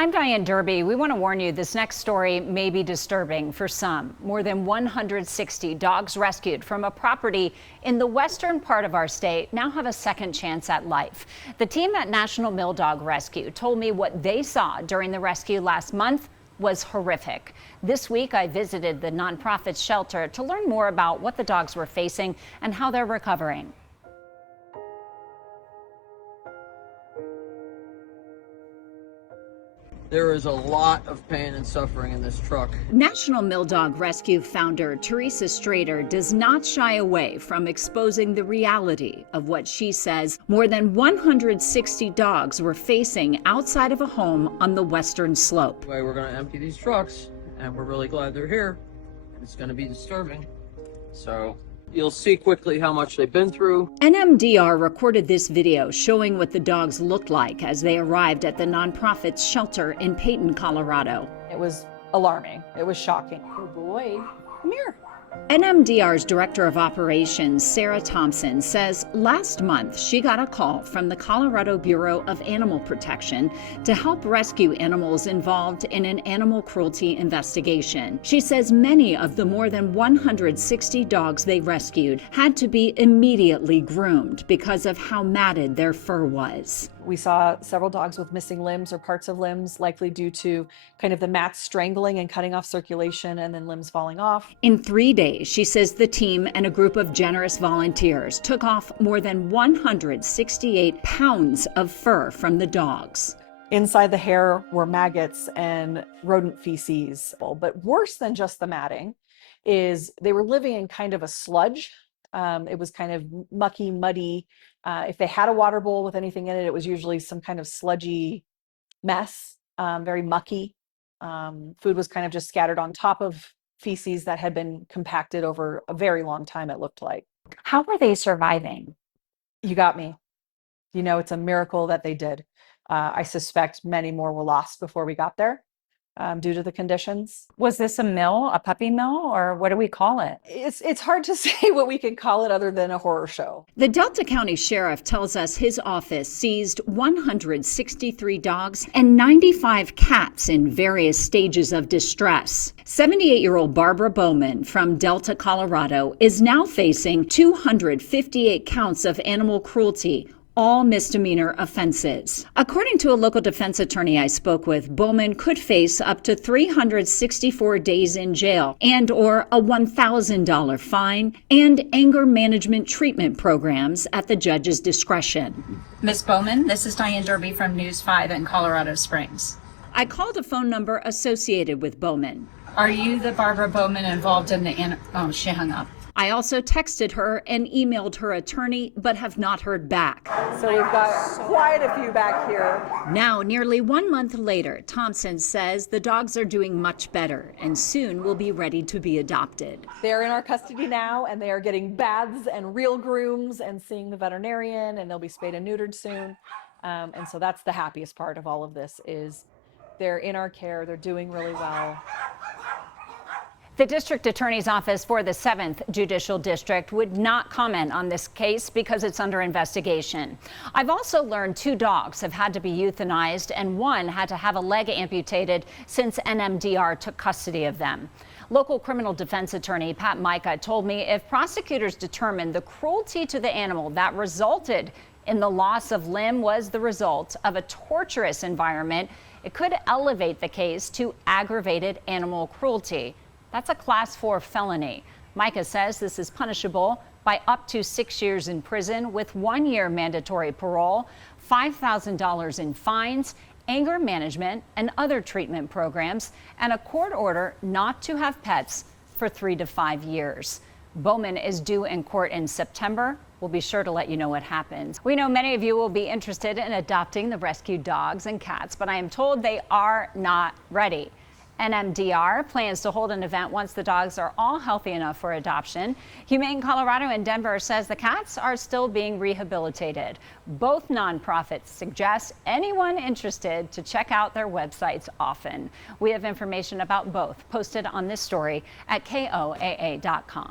I'm Diane Derby. We want to warn you this next story may be disturbing for some. More than 160 dogs rescued from a property in the western part of our state now have a second chance at life. The team at National Mill Dog Rescue told me what they saw during the rescue last month was horrific. This week, I visited the nonprofit shelter to learn more about what the dogs were facing and how they're recovering. There is a lot of pain and suffering in this truck. National Mill Dog Rescue founder Teresa Strader does not shy away from exposing the reality of what she says more than 160 dogs were facing outside of a home on the western slope. We're going to empty these trucks, and we're really glad they're here. It's going to be disturbing. So you'll see quickly how much they've been through. NMDR recorded this video showing what the dogs looked like as they arrived at the nonprofit's shelter in Peyton, Colorado. It was alarming. It was shocking. Oh boy, come here. NMDR's Director of Operations, Sarah Thompson, says last month she got a call from the Colorado Bureau of Animal Protection to help rescue animals involved in an animal cruelty investigation. She says many of the more than 160 dogs they rescued had to be immediately groomed because of how matted their fur was. We saw several dogs with missing limbs or parts of limbs, likely due to kind of the mats strangling and cutting off circulation and then limbs falling off. In 3 days, she says the team and a group of generous volunteers took off more than 168 pounds of fur from the dogs. Inside the hair were maggots and rodent feces. But worse than just the matting is they were living in kind of a sludge. It was kind of mucky, muddy. If they had a water bowl with anything in it, it was usually some kind of sludgy mess, very mucky. Food was kind of just scattered on top of feces that had been compacted over a very long time, it looked like. How were they surviving? You got me. You know, it's a miracle that they did. I suspect many more were lost before we got there. Due to the conditions. Was this a mill, a puppy mill, or what do we call it? It's hard to say what we can call it other than a horror show. The Delta County Sheriff tells us his office seized 163 dogs and 95 cats in various stages of distress. 78-year-old Barbara Bowman from Delta, Colorado, is now facing 258 counts of animal cruelty, all misdemeanor offenses. According to a local defense attorney I spoke with, Bowman could face up to 364 days in jail and or a $1,000 fine and anger management treatment programs at the judge's discretion. Ms. Bowman, this is Diane Derby from News 5 in Colorado Springs. I called a phone number associated with Bowman. Are you the Barbara Bowman involved in the oh, she hung up. I also texted her and emailed her attorney, but have not heard back. So we've got quite a few back here. Now, nearly 1 month later, Thompson says the dogs are doing much better and soon will be ready to be adopted. They're in our custody now, and they are getting baths and real grooms and seeing the veterinarian, and they'll be spayed and neutered soon. And so that's the happiest part of all of this is they're in our care. They're doing really well. The district attorney's office for the 7th Judicial District would not comment on this case because it's under investigation. I've also learned 2 dogs have had to be euthanized and 1 had to have a leg amputated since NMDR took custody of them. Local criminal defense attorney Pat Micah told me if prosecutors determined the cruelty to the animal that resulted in the loss of limb was the result of a torturous environment, it could elevate the case to aggravated animal cruelty. That's a Class 4 felony. Micah says this is punishable by up to 6 years in prison with 1 year mandatory parole, $5,000 in fines, anger management and other treatment programs, and a court order not to have pets for 3 to 5 years. Bowman is due in court in September. We'll be sure to let you know what happens. We know many of you will be interested in adopting the rescued dogs and cats, but I am told they are not ready. NMDR plans to hold an event once the dogs are all healthy enough for adoption. Humane Colorado in Denver says the cats are still being rehabilitated. Both nonprofits suggest anyone interested to check out their websites often. We have information about both posted on this story at KOAA.com.